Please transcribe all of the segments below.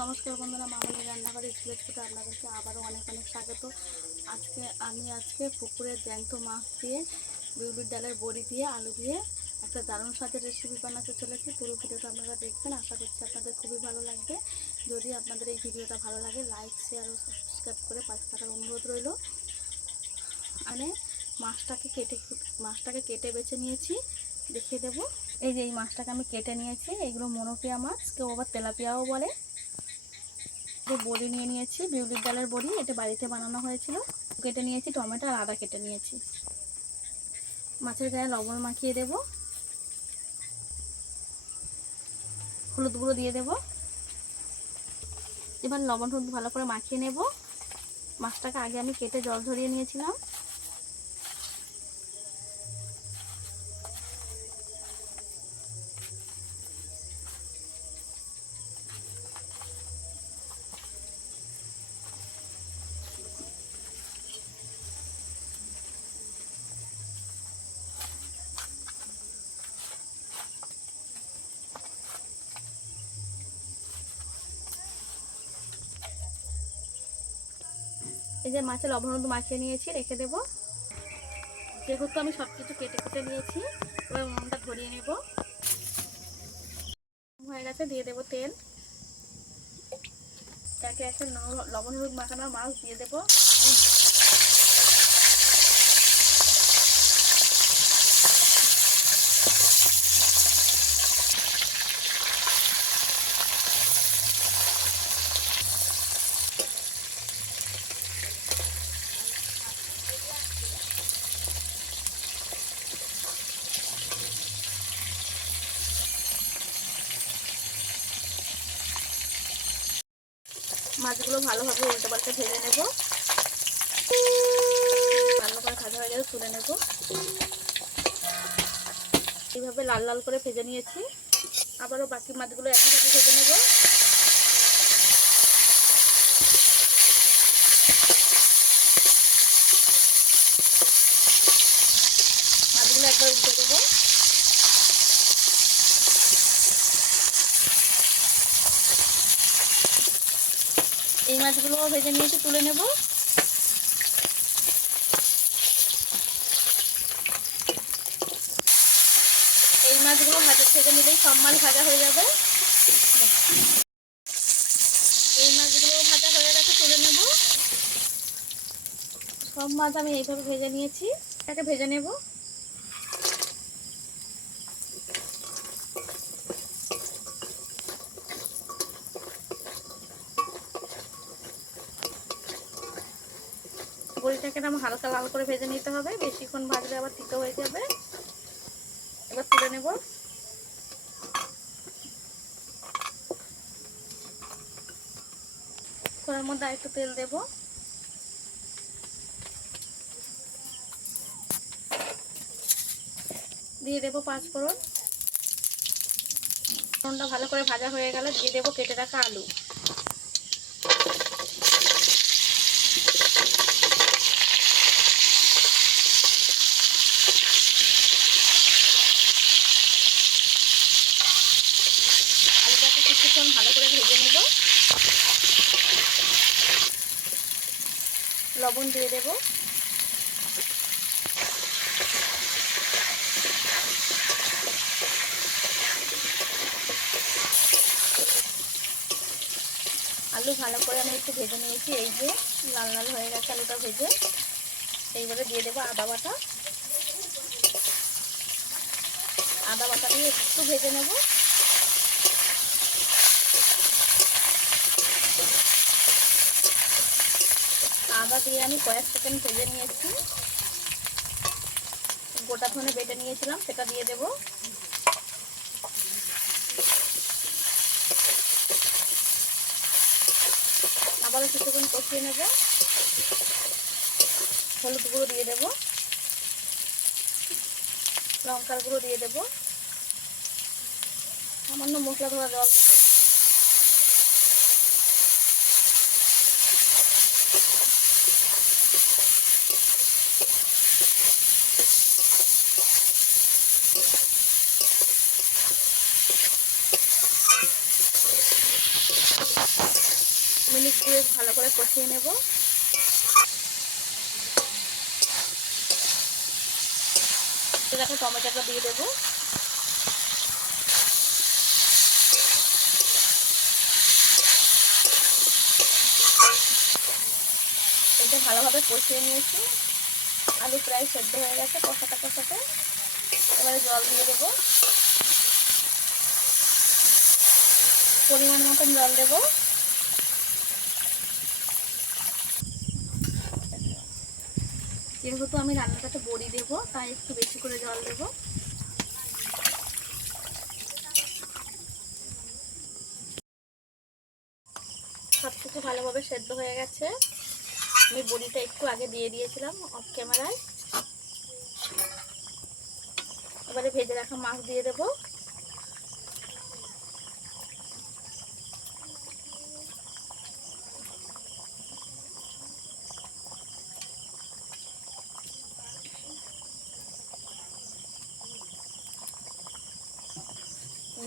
নমস্কার বন্ধুরা, মামনি রান্নাঘরে ছোটো আপনাদেরকে আবারও অনেক অনেক স্বাগত। আজকে পুকুরের জ্যান্ত মাছ দিয়ে বিউলির ডালের বড়ি দিয়ে আলু দিয়ে একটা দারুণ স্বাদের রেসিপি বানাতে চলেছি। পুরো ভিডিওটা আপনারা দেখবেন, আশা করছি আপনাদের খুবই ভালো লাগবে। যদি আপনাদের এই ভিডিওটা ভালো লাগে, লাইক শেয়ার ও সাবস্ক্রাইব করে পাশে থাকার অনুরোধ রইল। মানে মাছটাকে কেটে বেছে নিয়েছি, দেখিয়ে দেবো। এই যে এই মাছটাকে আমি কেটে নিয়েছি, এইগুলো মনোপিয়া মাছ, কেউ আবার তেলাপিয়াও বলে। বড়ি নিয়ে নিয়েছি, বিউলির ডালের বড়ি, এটা বাড়িতে বানানো হয়েছিল। কেটে নিয়েছি, টমেটো আর আদা কেটে নিয়েছি। মাছের গায়ে লবণ মাখিয়ে দেব, হলুদ গুঁড়ো দিয়ে দেব। এবার লবণ হলুদ ভালো করে মাখিয়ে নেব। মাছটাকে আগে আমি কেটে জল ঝরিয়ে নিয়েছিলাম। এই যে মাছের লবণ হলুদ মাখিয়ে নিয়েছি, রেখে দেব। যেহেতু আমি সব কিছু কেটে কেটে নিয়েছি, এবার উনুনটা ধরিয়ে নেব। হয়ে গেছে, দিয়ে দেব তেল। একে একে লবণ হলুদ মাখানো মাছ দিয়ে দেব। মাছগুলো ভালোভাবে উল্টে পাল্টে ভেজে নেব। ভালো করে ভাজা হয়ে গেলে তুলে নেব। এইভাবে লাল লাল করে ভেজে নিয়েছি। আবারও বাকি মাছগুলো একইভাবে ভেজে নেব। মাছগুলো একবার উল্টে দেবো। এই মাছগুলো ভেজে নিয়েছি, তুলে নেব। এই মাছগুলো ভেজে নিলেই সব মাছ ভাজা হয়ে যাবে। এই মাছগুলো ভাজা হয়ে গেছে, তুলে নেব। সব মাছ আমি এইভাবে ভেজে নিয়েছি, এটাকে ভেজে নেব। বড়িটাকে আমার হালকা লাল করে ভেজে নিতে হবে, বেশিক্ষণ ভাজলে আবার তিতো হয়ে যাবে। এবার তুলে নেব। কড়ার মধ্যে আরেকটু তেল দেব। দিয়ে দেবো 5 ফোড়ন। ফোড়নটা ভালো করে ভাজা হয়ে গেলে দিয়ে দেবো কেটে রাখা আলু। আলুটাকে কিছুক্ষণ ভালো করে ভেজে নেব। লবণ দিয়ে দেব। আলু ভালো করে আমি একটু ভেজে নিয়েছি, এই যে লাল লাল হয়ে গেছে আলুটা ভেজে। এইবারে দিয়ে দেবো আদা বাটা। আদা বাটা দিয়ে একটু ভেজে নেব। আদা দিয়ে আমি কয়েক সেকেন্ড ভেজে নিয়েছি। গোটা ধনে বেটে নিয়েছিলাম, সেটা দিয়ে দেব। আবারও কিছুক্ষণ কষিয়ে নেব। হলুদ গুঁড়ো দিয়ে দেব, লঙ্কার গুঁড়ো দিয়ে দেব, সামান্য মশলা ধরা জল দেবো। মিনিট দিয়ে ভালো করে কষিয়ে নেব। দেখো টমেটোটা দিয়ে দেবো। এটা ভালোভাবে কষিয়ে নিয়েছি। আলু প্রায় সেদ্ধ হয়ে গেছে কষাতে কষাতে। এবারে জল দিয়ে দেবো, পরিমাণ মতন জল দেবো। যেহেতু আমি রান্নাটাতে বড়ি দেবো তাই একটু বেশি করে জল দেবো। সব কিছু ভালোভাবে সেদ্ধ হয়ে গেছে। আমি বড়িটা একটু আগে দিয়ে দিয়েছিলাম অফ ক্যামেরায়। এবারে ভেজে রাখা মাছ দিয়ে দেবো।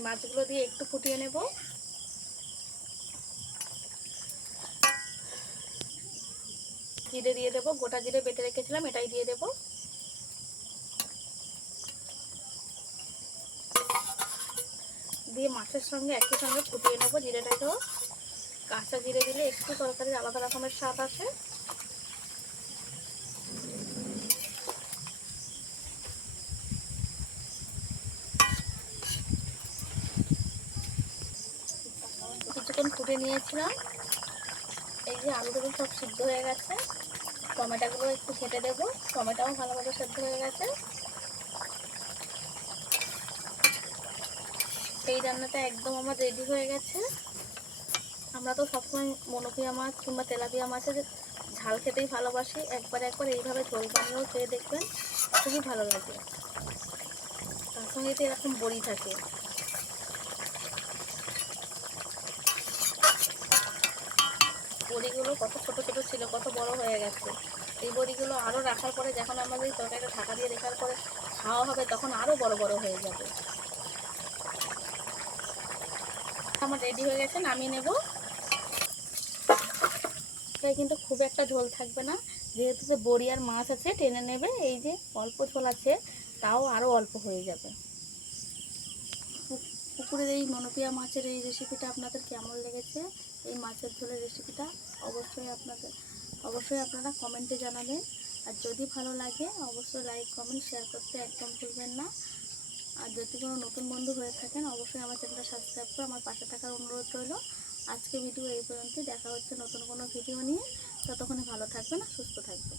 মাছগুলো দিয়ে একটু ফুটিয়ে নেব। জিরে দিয়ে দেবো, গোটা জিরে বেটে রেখেছিলাম এটাই দিয়ে দেবো। দিয়ে মাছের সঙ্গে একই সঙ্গে ফুটিয়ে নেবো জিরেটাকেও। কাঁচা জিরে দিলে একটু তরকারির আলাদা রকমের স্বাদ আসে। কিছুক্ষণ ফুটে নিয়েছিলাম। এই যে আলুগুলো সব সিদ্ধ হয়ে গেছে। টমেটোগুলো একটু কেটে দেবো, টমেটোও ভালোভাবে সেদ্ধ হয়ে গেছে। এই রান্নাটা একদম আমার রেডি হয়ে গেছে। আমরা তো সবসময় মনোপিয়া মাছ কিংবা তেলাপিয়া মাছের ঝাল খেতেই ভালোবাসি। একবার এইভাবে ঝোল বানিয়েও খেয়ে দেখবেন, খুবই ভালো লাগে। তার সঙ্গে তো এরকম বড়ি থাকে। বড়িগুলো কত ছোট ছোট ছিল, কত বড় হয়ে গেছে। এই বড়িগুলো আরও রাখার পরে যখন আমাদের এই তরকারিটা ঢাকা দিয়ে রাখার পরে খাওয়া হবে তখন আরও বড় বড় হয়ে যাবে। আমার রেডি হয়ে গেছে, নামিয়ে নেব। তাই কিন্তু খুব একটা ঝোল থাকবে না, যেহেতু যে বড়ি আর মাছ আছে টেনে নেবে। এই যে অল্প ঝোল আছে তাও আরও অল্প হয়ে যাবে। পুকুরের এই মনোপিয়া মাছের এই রেসিপিটা আপনাদের কেমন লেগেছে, এই মাছের ঝোলের রেসিপিটা অবশ্যই আপনারা কমেন্টে জানাবেন। আর যদি ভালো লাগে অবশ্যই লাইক কমেন্ট শেয়ার করতে একদম ভুলবেন না। আর যদি কোনো নতুন বন্ধু হয়ে থাকেন অবশ্যই আমার চ্যানেলটা সাবস্ক্রাইব করে আমার পাশে থাকার অনুরোধ রইল। আজকে ভিডিও এই পর্যন্তই, দেখা হচ্ছে নতুন কোনো ভিডিও নিয়ে। ততক্ষণে ভালো থাকবেন আর সুস্থ থাকবেন।